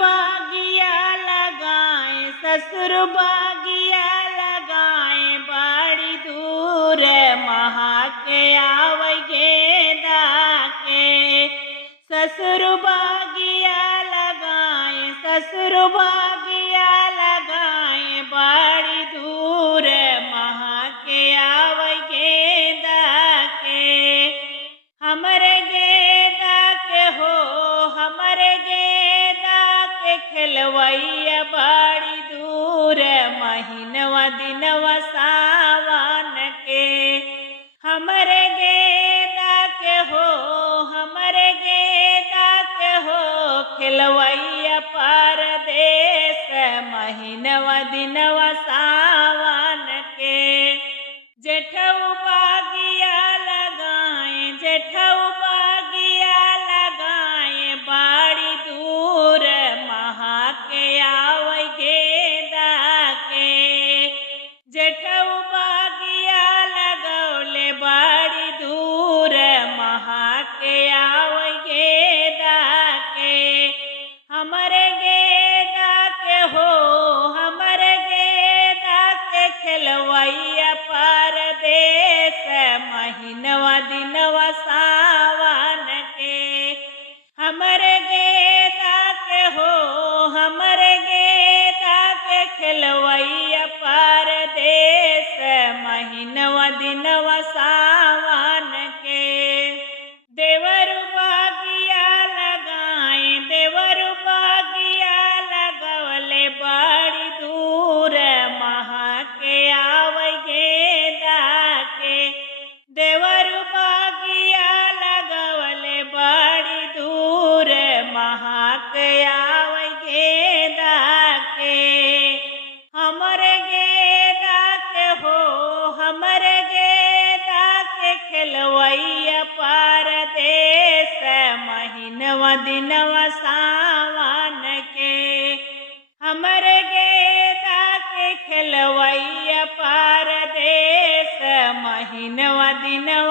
बागिया लगाए ससुर बागिया लगाए बड़ी दूर महा के आवे गेंदा के। ससुर बागिया लगाए ससुर बागिया लगाए बड़ी दूर महा के आवे गेंदा के। हमरे गेंदा के हो हमरे गेंदा के खेलवैया बड़ी दूर महीनवा दिनवा सावन के। हमरे गेंदा के हो हमरे गेंदा के हो खेलवैया परदेस महीनवा दिनवा सावन के। जेठऊ बागिया लगाए जेठऊ बागिया लगाए बड़ी दूर महा के आवे गेंदा के। जेठऊ बागिया लगौले बड़ी दूर महा के आवे गेंदा के। हमरे गेंदा के हो हमरे गेंदा के खेलवैया परदेस महीनवा दिनवा सावन के। हमरे गेंदा के हो हमरे गेंदा के खेलवैया परदेस महीनवा दिनवा सावन के। देवर बागिया लगाए देवर बागिया लगवले बड़ी दूर महा के आवे गेंदा के। देवर बागिया लगवले बड़ी दूर महा के आवे गेंदा के। हमरे गेंदा के हो हमरे गेंदा के खेलवैया परदेस महीनवा दिनवा सावन के। हमरे गेंदा के खेलवैया परदेस महीनवा दिनवा